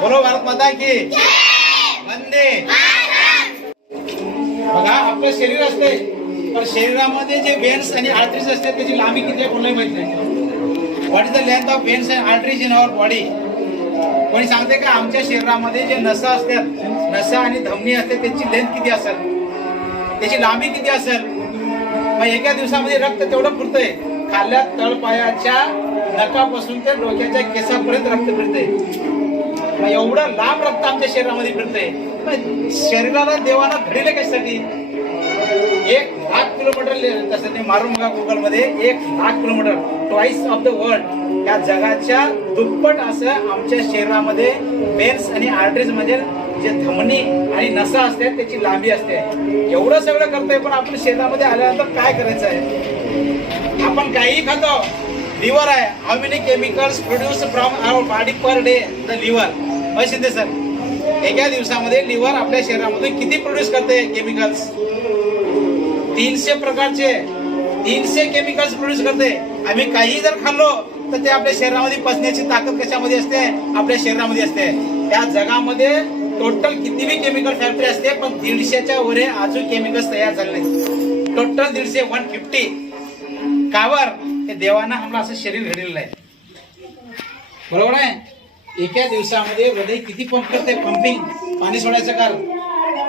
बोलो भारत माता की वंदे। बघा आपलं शरीर असते, पण शरीरामध्ये जे वेन्स आणि आर्टरीज असते त्याची लांबी किती आहे कोणाला माहित नाही. What is the length of veins and arteries in our body? कोणी सांगते का आमच्या शरीरामध्ये जे नसा असतात, नसा आणि धमनी असते त्याची लेंथ किती असेल, त्याची लांबी किती असेल? मग एका दिवसामध्ये रक्त तेवढं पुरतंय, खाल्ल्या तळपायाच्या नकापासून ते डोक्याच्या केसापर्यंत रक्त फिरते. मग एवढं लांब रक्त आमच्या शरीरामध्ये फिरते. शरीराला देवानं घडले कशासाठी? 1,00,000 किलोमीटर, तसं ते मारून बघा गुगल मध्ये, 1,00,000 kilometre, twice of the world, या जगाच्या दुप्पट असं आमच्या शरीरामध्ये वेन्स आणि आर्टरीज म्हणजे जे धमनी आणि नसा असते त्याची लांबी असते. एवढं सगळं करतोय, पण आपण शरीरामध्ये आल्यानंतर काय करायचं आहे? आपण काही खातो. लिव्हर आहे, how many chemicals produce from our body per day? The liver. Shinde sir, एका दिवसामध्ये लिव्हर आपल्या शरीरामधून किती प्रोड्यूस करते केमिकल्स? 300 प्रकारचे, 300 केमिकल्स प्रोड्यूस करते. आम्ही काही जर खाल्लो तर ते आपल्या शरीरामध्ये पचण्याची ताकद कशामध्ये असते? आपल्या शरीरामध्ये असते. त्या जगामध्ये टोटल कितीही केमिकल फॅक्टरी असते, पण 150च्या वर अजून केमिकल्स तयार झाले नाही. टोटल 150, 150. कावर? हे देवानं आम्हाला असं शरीर घडलेलं आहे. बरोबर आहे? एका दिवसामध्ये हृदय किती पंप करते? पंपिंग, पाणी सोडायचं काल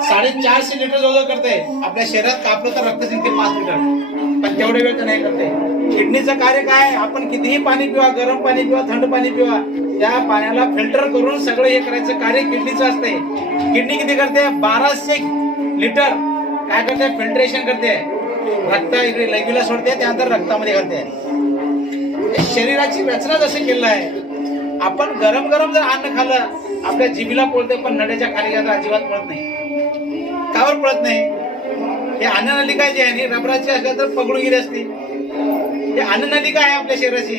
450 लिटर जवळ करते. आपल्या शरीरात कापलं तर रक्त निघते 5 लिटर, पण तेवढे वेळ तर नाही करते. किडनीचं कार्य काय? आपण कितीही पाणी पिवा, गरम पाणी पिवा, थंड पाणी पिवा, त्या पाण्याला फिल्टर करून सगळं हे करायचं कार्य किडनीचं असते. किडनी किती करते? 1200 लिटर काय करते? फिल्ट्रेशन करते. रक्त इकडे लघवीला सोडते, त्यानंतर रक्तामध्ये घालते. शरीराची रचना जसं केलं आहे. आपण गरम गरम जर अन्न खाल्लं आपल्या जिभीला पळते, पण नड्याच्या खाली गेलं अजिबात पळत नाही. कावर पळत नाही? हे अन्ननलिका जी आहे रबराची असल्या तर पकडून गेली असती. हे अन्ननलिका आहे आपल्या शरीराची.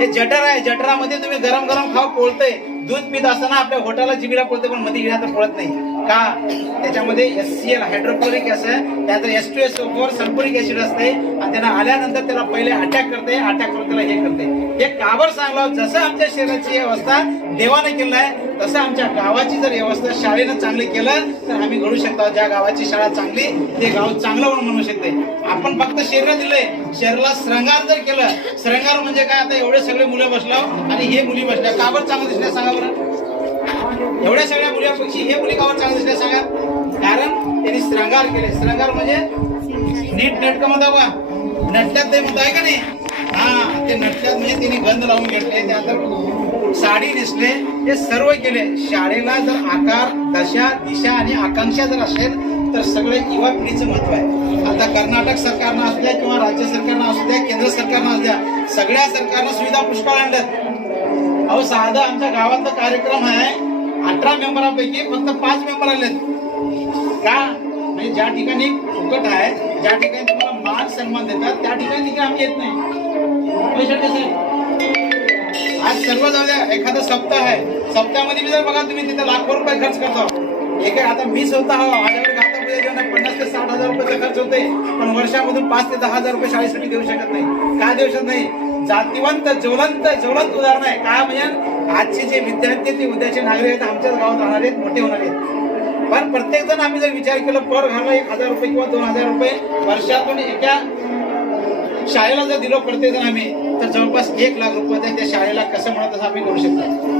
हे जठर आहे, जठरामध्ये तुम्ही गरम गरम खाऊ पोळतंय. दूध पित असताना आपल्या होटाला जिभीला पळते, पण मध्ये गेला तर पळत नाही. का? त्याच्यामध्ये HCl हायड्रोक्लोरिक ऍसिड, त्यानंतर H2SO4 सल्फ्युरिक ऍसिड असते, आणि त्यांना आल्यानंतर त्याला पहिले अटॅक करते, अटॅक करून त्याला हे करते. हे काबर सांगलं? जसं आमच्या शरीराची व्यवस्था देवाने केलं आहे, तसं आमच्या गावाची जर व्यवस्था शाळेनं चांगली केलं तर आम्ही घडू शकतो. ज्या गावाची शाळा चांगली ते गाव चांगलं म्हणू शकते. आपण फक्त शरीर दिलंय, शरीराला श्रृंगार जर केलं, श्रृंगार म्हणजे काय? आता एवढे सगळे मुलं बसलाव आणि हे मुली बसल्या, काबर चांगलं दिसल्या सांगा बरं? एवढ्या सगळ्या मुलांपेक्षा हे मुली कावर चांगलं दिसल्या सांगा? कारण त्यांनी श्रृंगार केले. श्रृंगार म्हणजे नीट नेटकं म्हणता बघा, नटल्यात ते म्हणता आहे का नाही? हा, ते नटल्यात म्हणजे त्यांनी गंध लावून घेतले, त्यानंतर साडी नेसले, हे सर्व केले. शाळेला जर आकार, दशा, दिशा आणि आकांक्षा जर असेल तर सगळे युवा पिढीचं महत्व आहे. आता कर्नाटक सरकारनं असू द्या किंवा राज्य सरकारनं असू द्या, केंद्र सरकारनं असू द्या, सगळ्या सरकारनं सुविधा पुष्कळ आणल्यात. अहो साधा आमच्या गावातला कार्यक्रम आहे, 18 मेंबरांपैकी फक्त 5 मेंबर आलेत. का? म्हणजे ज्या ठिकाणी फुकट आहे, ज्या ठिकाणी तुम्हाला मान सन्मान देतात, त्या ठिकाणी तिकडे आम्ही येत नाही. आज सर्व जाऊ द्या, एखादा सप्ताह आहे, सप्ताहामध्ये जर बघा तुम्ही तिथे लाखो रुपये खर्च करतो. आता मी स्वतः माझ्याकडे खाता पूजा 50 ते 60 हजार रुपयाचा खर्च होते, पण वर्षामधून 5 ते 10 हजार रुपये शाळेसाठी देऊ शकत नाही. काय देऊ शकत नाही? जातीवंत ज्वलंत उदाहरण आहे. काय म्हणजे आजचे जे विद्यार्थी ते उद्याचे नागरिक आहेत, आमच्याच गावात राहणार आहेत, मोठे होणार आहेत. पण प्रत्येक जण आम्ही जर विचार केला पर घरला 1,000 रुपये किंवा 2,000 रुपये वर्षातून एका शाळेला जर दिलो प्रत्येक जण आम्ही, तर जवळपास 1,00,000 रुपये त्या शाळेला कसं म्हणत असं आम्ही करू शकतो.